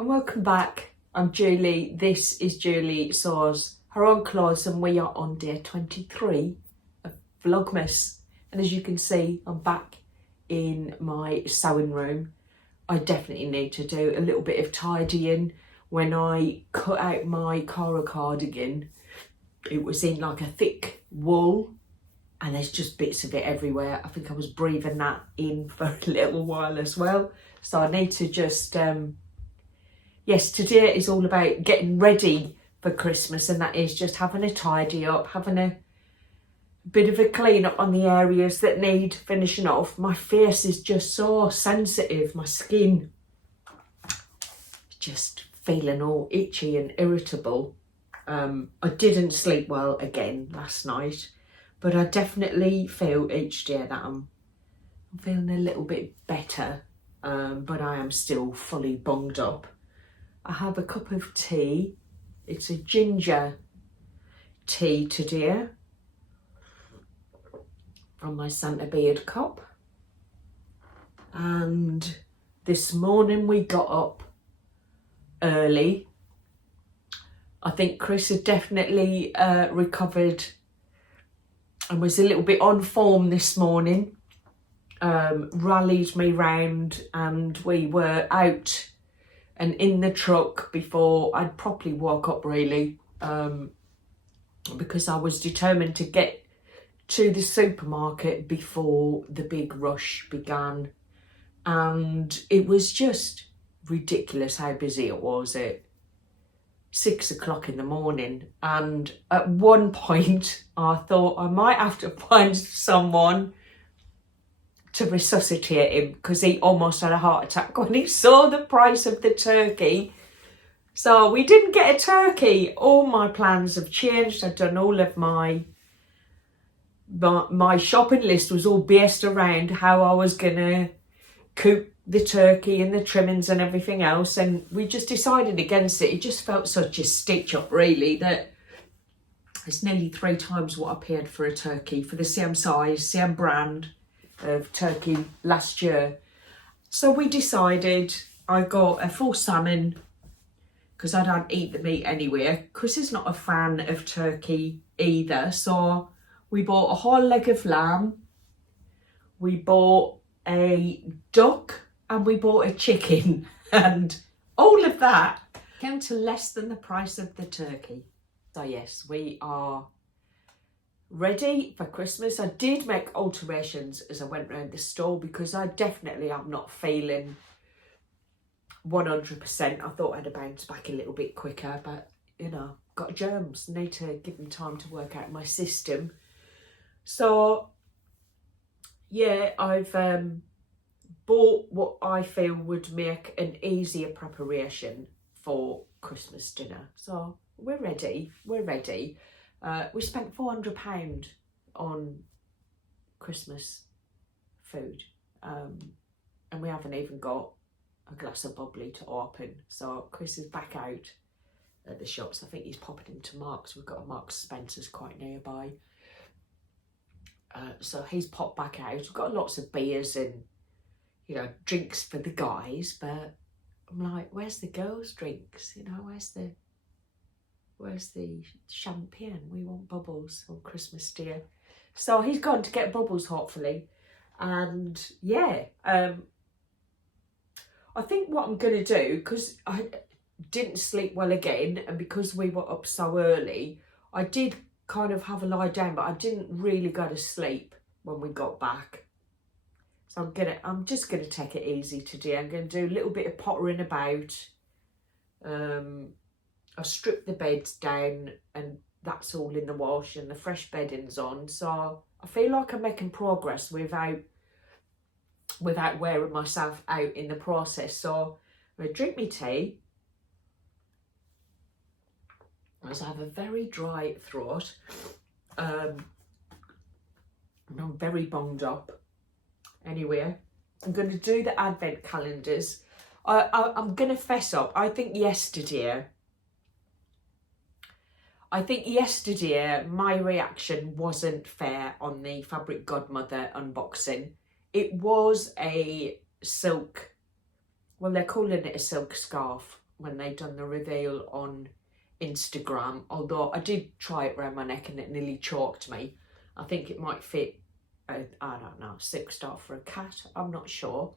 And welcome back. I'm Julie. This is Julie Saws her own clothes, and we are on day 23 of Vlogmas. And as you can see, I'm back in my sewing room. I definitely need to do a little bit of tidying. When I cut out my Cara cardigan, it was in like a thick wool and there's just bits of it everywhere. I think I was breathing that in for a little while as well. So I need to just, yes, today is all about getting ready for Christmas, and that is just having a tidy up, having a bit of a clean up on the areas that need finishing off. My face is just so sensitive, my skin just feeling all itchy and irritable. I didn't sleep well again last night, but I definitely feel each day that I'm feeling a little bit better, but I am still fully bunged up. I have a cup of tea. It's a ginger tea today from my Santa Beard cup. And this morning we got up early. I think Chris had definitely recovered and was a little bit on form this morning. Rallied me round and we were out and in the truck before I'd properly woke up, really, because I was determined to get to the supermarket before the big rush began. And it was just ridiculous how busy it was at 6 o'clock in the morning. And at one point I thought I might have to find someone to resuscitate him, because he almost had a heart attack when he saw the price of the turkey. So we didn't get a turkey. All my plans have changed. I've done all of my shopping list was all based around how I was gonna cook the turkey and the trimmings and everything else, and we just decided against it. It just felt such a stitch up, really, that it's nearly 3 times what I paid for a turkey for the same size, same brand of turkey last year. So we decided I got a full salmon, because I don't eat the meat anyway. Chris is not a fan of turkey either, so we bought a whole leg of lamb, we bought a duck, and we bought a chicken, and all of that came to less than the price of the turkey. So yes, we are ready for Christmas. I did make alterations as I went round the store because I definitely am not feeling 100%. I thought I'd bounce back a little bit quicker, but you know, got germs, need to give them time to work out my system. So yeah, I've bought what I feel would make an easier preparation for Christmas dinner. So we're ready. We spent £400 on Christmas food, and we haven't even got a glass of bubbly to open. So Chris is back out at the shops. I think he's popping into Marks. We've got a Marks Spencer's quite nearby. So he's popped back out. We've got lots of beers and, you know, drinks for the guys, but I'm like, where's the girls' drinks? You know, where's the champagne? We want bubbles on Christmas Day. So he's gone to get bubbles, hopefully. And yeah, I think what I'm going to do, because I didn't sleep well again, and because we were up so early, I did kind of have a lie down, but I didn't really go to sleep when we got back. So I'm just gonna take it easy today. I'm gonna do a little bit of pottering about. I stripped the beds down and that's all in the wash, and the fresh bedding's on. So I feel like I'm making progress without wearing myself out in the process. So I'm gonna drink my tea, as I have a very dry throat. And I'm very bunged up. Anyway, I'm going to do the advent calendars. I'm going to fess up. I think yesterday my reaction wasn't fair on the Fabric Godmother unboxing. It was a silk, well, they're calling it a silk scarf when they done the reveal on Instagram, although I did try it around my neck and it nearly choked me. I think it might fit, I don't know, 6-star for a cat, I'm not sure.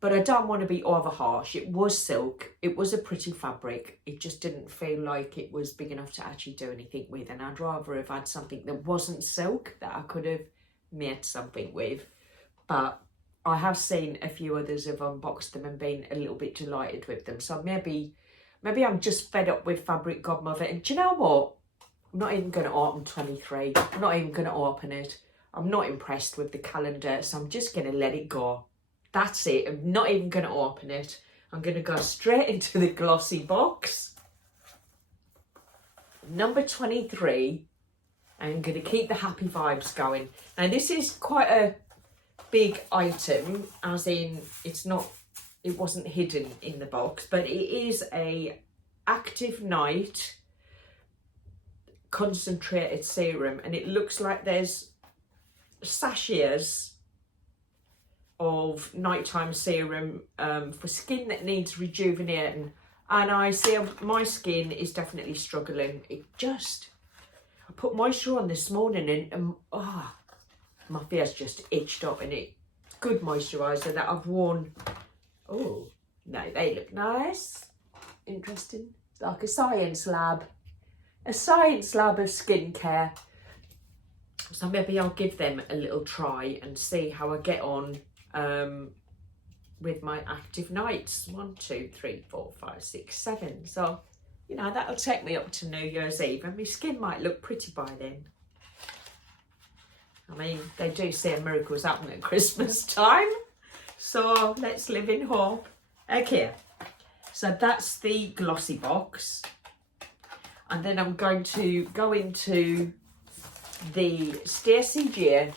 But I don't want to be over harsh. It was silk, it was a pretty fabric, it just didn't feel like it was big enough to actually do anything with, and I'd rather have had something that wasn't silk that I could have made something with. But I have seen a few others have unboxed them and been a little bit delighted with them. So maybe I'm just fed up with Fabric Godmother. And do you know what? I'm not even going to open 23. I'm not even going to open it. I'm not impressed with the calendar, so I'm just going to let it go. That's it. I'm not even going to open it. I'm going to go straight into the glossy box. Number 23. I'm going to keep the happy vibes going. Now, this is quite a big item, as in it wasn't hidden in the box, but it is a active night concentrated serum, and it looks like there's sachets of nighttime serum for skin that needs rejuvenating, and I see my skin is definitely struggling. I put moisture on this morning and my face just itched up, and it's good moisturiser that I've worn. Oh no, they look nice, interesting. It's like a science lab of skincare. So maybe I'll give them a little try and see how I get on with my active nights. 1, 2, 3, 4, 5, 6, 7. So, you know, that'll take me up to New Year's Eve, and my skin might look pretty by then. I mean, they do say miracles happen at Christmas time, so let's live in hope. Okay, so that's the glossy box, and then I'm going to go into the Stacey J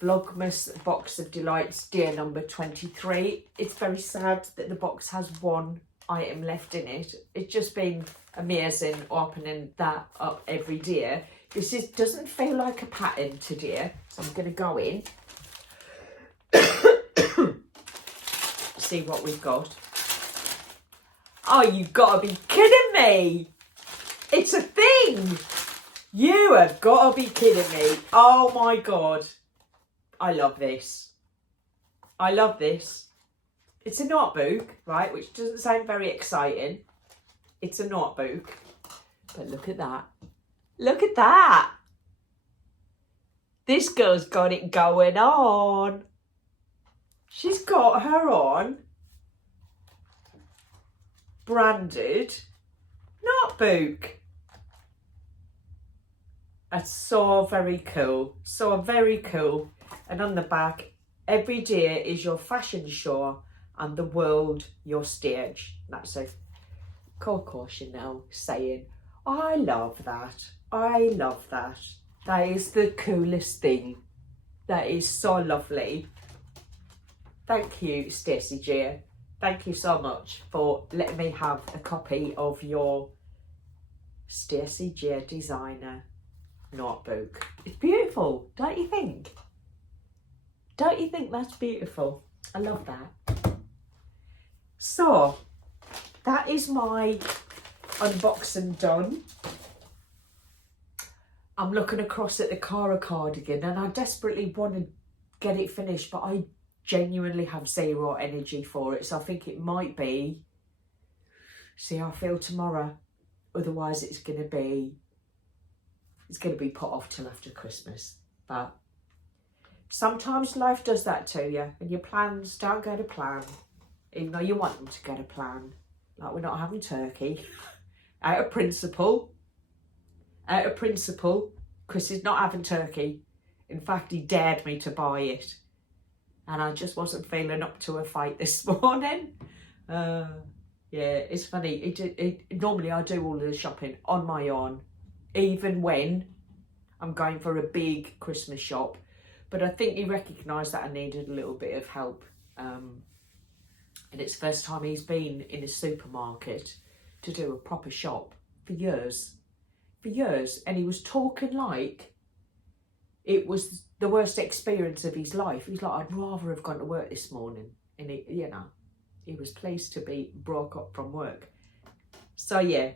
Vlogmas Box of Delights, dear number 23. It's very sad that the box has one item left in it. It's just been amazing opening that up every day. This doesn't feel like a pattern today, so I'm going to go in, see what we've got. Oh, you've got to be kidding me! It's a thing! You have got to be kidding me. Oh my God. I love this. I love this. It's a notebook, right, which doesn't sound very exciting. It's a notebook, but look at that. Look at that. This girl's got it going on. She's got her on branded notebook. That's so very cool. So very cool. And on the back, every day is your fashion show and the world your stage. That's a Coco Chanel saying, I love that. I love that. That is the coolest thing. That is so lovely. Thank you, Stacey J. Thank you so much for letting me have a copy of your Stacey J designer notebook. It's beautiful, don't you think? Don't you think that's beautiful? I love that. So, that is my unboxing done. I'm looking across at the Cara cardigan and I desperately want to get it finished, but I genuinely have zero energy for it. So I think it might be, see how I feel tomorrow. Otherwise it's going to be put off till after Christmas. But sometimes life does that to you and your plans don't go to plan, even though you want them to go to plan. Like we're not having turkey. Out of principle, Chris is not having turkey. In fact, he dared me to buy it. And I just wasn't feeling up to a fight this morning. Yeah, it's funny. Normally I do all of the shopping on my own, even when I'm going for a big Christmas shop. But I think he recognised that I needed a little bit of help. And it's the first time he's been in a supermarket to do a proper shop for years. And he was talking like it was the worst experience of his life. He's like, I'd rather have gone to work this morning. And he was pleased to be broke up from work. So yeah,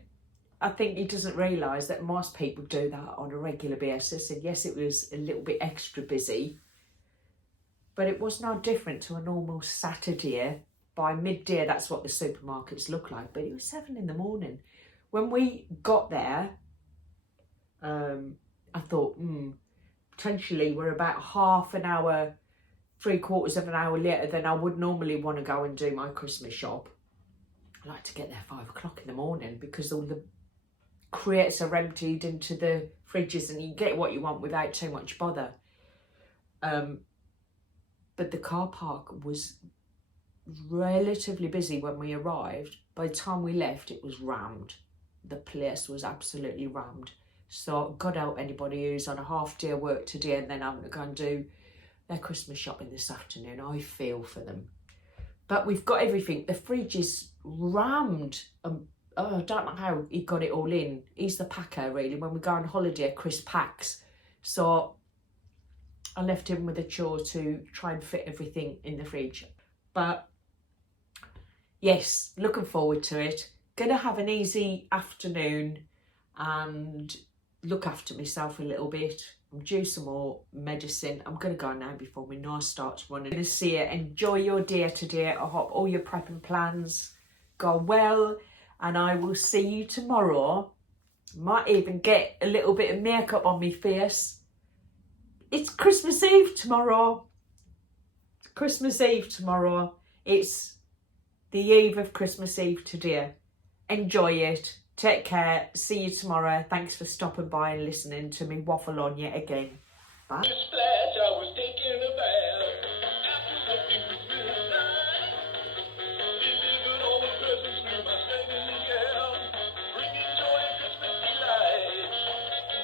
I think he doesn't realise that most people do that on a regular basis. And yes, it was a little bit extra busy, but it was no different to a normal Saturday. By midday, that's what the supermarkets look like. But it was 7 in the morning. When we got there, I thought, potentially we're about half an hour, 3/4 of an hour later than I would normally want to go and do my Christmas shop. I like to get there 5 o'clock in the morning because all the crates are emptied into the fridges and you get what you want without too much bother. But the car park was relatively busy when we arrived. By the time we left, it was rammed. The place was absolutely rammed. So God help anybody who's on a half day work today and then having to go and do their Christmas shopping this afternoon. I feel for them. But we've got everything. The fridge is rammed. I don't know how he got it all in. He's the packer, really. When we go on holiday, Chris packs. So I left him with a chore to try and fit everything in the fridge. But yes, looking forward to it. Gonna have an easy afternoon and look after myself a little bit. I'm due some more medicine. I'm gonna go now before my nose starts running. I'm gonna see you. Enjoy your day today. I hope all your prepping plans go well, and I will see you tomorrow. Might even get a little bit of makeup on my face. It's Christmas Eve tomorrow. It's Christmas Eve tomorrow. It's the eve of Christmas Eve today. Enjoy it. Take care. See you tomorrow. Thanks for stopping by and listening to me waffle on yet again. Bye. Splash, I was taking a bath. After looking for midnight, delivered all the presents through my slinging gap, bringing joy and Christmas delight.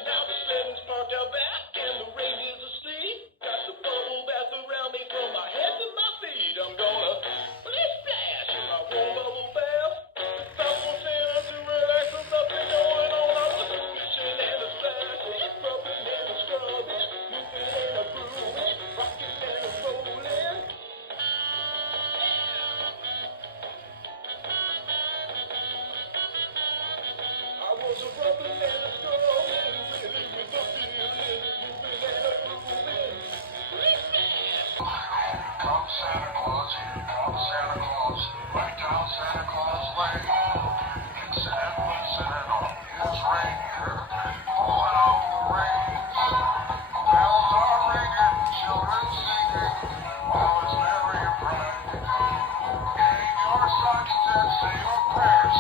Now the sledding's parked out back and the reindeer's asleep. Got the bubble bath around me from my head to my feet. I'm gonna splish splash in my warm bubble bath. Stop for Santa to relax, there's nothing going on. I'm just splishing and a splashing, rubbing and a scrubbing, moving and a grooving, rocking and a rolling. I was a rubbing and a scrubbing, really with the feeling, moving and a grooving. Splish splash. Come Santa Claus, here comes Santa Claus, right down Santa Claus Lane. Mixing and listening on his reindeer, pulling on the reins. Bells are ringing, children singing, all is merry and bright. Getting your stockings and say your prayers.